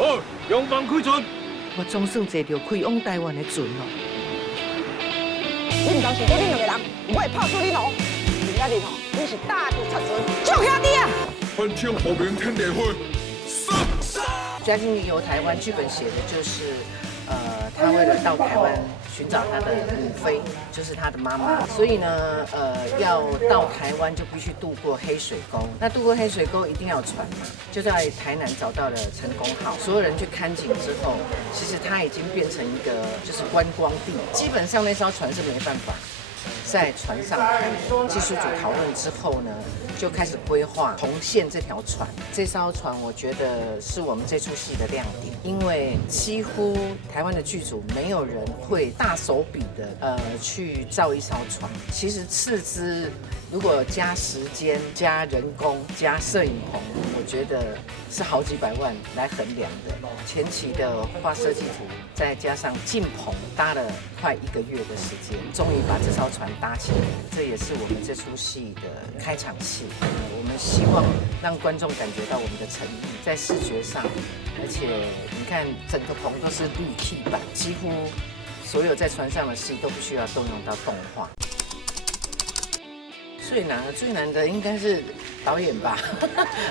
好，用房开船。我总算坐到开往台湾的船咯。你唔当是我恁两个人，我会拍死恁哦！今仔日哦，你是大地出船，救兄弟啊！欢庆和平天地会，上！嘉靖游台湾剧本写的就是，他为了到台湾寻找他的母妃，就是他的妈妈，所以呢，要到台湾就必须渡过黑水沟。那渡过黑水沟一定要有船嘛，就在台南找到了成功号，所有人去看景之后，其实它已经变成一个就是观光地，基本上那艘船是没办法。在船上看，技术组讨论之后呢，就开始规划红线这条船。这艘船我觉得是我们这出戏的亮点，因为几乎台湾的剧组没有人会大手笔的去造一艘船。其实斥资如果加时间、加人工、加摄影棚，我觉得是好几百万来衡量的。前期的画设计图，再加上进棚，搭了快1个月的时间，终于把这艘船搭起来。这也是我们这出戏的开场戏。我们希望让观众感觉到我们的诚意，在视觉上，而且你看整个棚都是绿气板，几乎所有在船上的戏都不需要动用到动画。最难的应该是导演吧，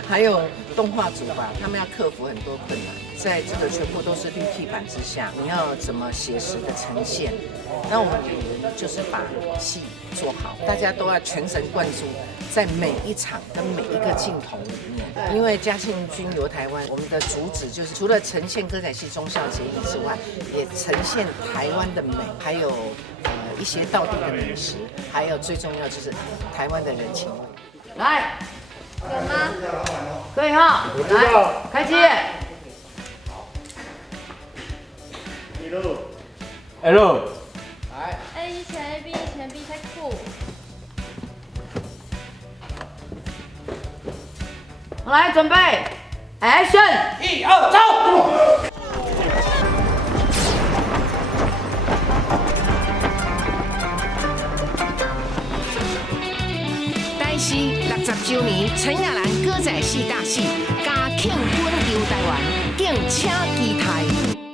还有动画组吧，他们要克服很多困难。在这个全部都是绿地板之下，你要怎么写实的呈现？那我们演员就是把戏做好，大家都要全神贯注在每一场跟每一个镜头里面。因为嘉庆君游台湾，我们的主旨就是除了呈现歌仔戏忠孝节义之外，也呈现台湾的美，还有一些道地的美食，还有最重要就是台湾的人情味。来，有吗？可以哈，来，开机。L。来 A 前 A B 前 B 太酷。来，准备 ，Action！ 1、2，走！台视60周年陈雅兰歌仔戏大戏，嘉庆君游台湾，敬请期待。